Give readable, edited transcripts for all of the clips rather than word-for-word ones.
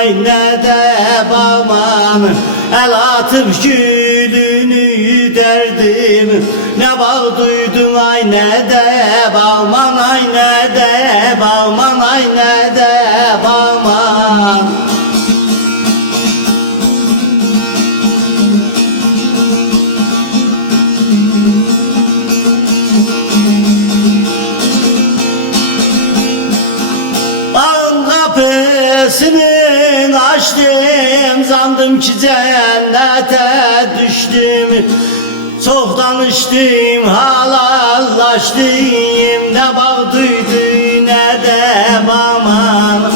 ay ne de bağman, el atıp gülünü derdim. Ne bağ duydun ay ne de bağman, ay ne de bağman, ay ne de bağman. Bağın kapısını açtım, zandım ki cennete düştüm. Çok danıştım, halallaştım, ne bağ duydu ne de bağman.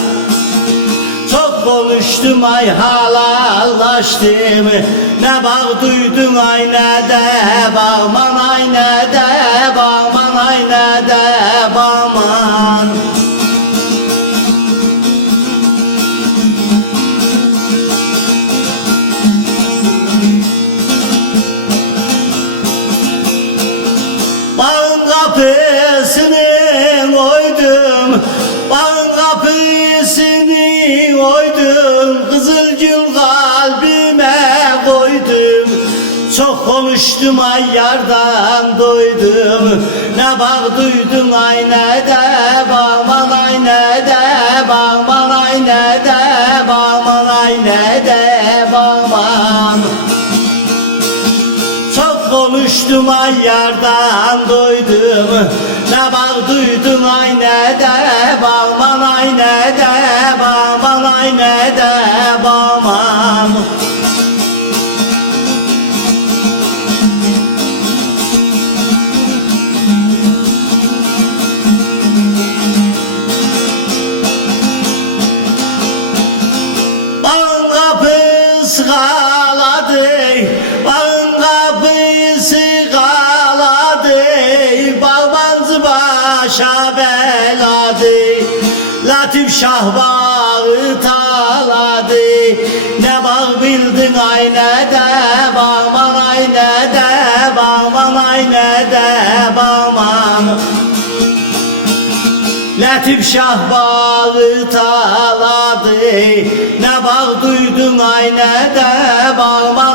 Çok konuştum ay halallaştım, ne bağ duydun ay ne de bağman, ay ne de bağman, ay ne de bağman. Bağın kapısını oydum, bağın kapısını oydum, kızılgül kalbime koydum. Çok konuştum ay yardan doydum, ne bağ duydum ay ne de bağman, ay ne de bağman, ay ne de bağman, ay ne de bağman. Konuştum ay yardan doydum, ne bağ duydum ay ne de bağman, ay ne de bağman, ay ne de bağman. Bağın kapısı kaladı, bağın kapısı kaladı, bağbancı başa beladı. Latif Şah bağı taladı, ne bağ bildin ay ne de bağman, ay ne de bağman, ay ne de bağman. Latif Şah bağı taladı, ne bağ duydun ay ne de bağman,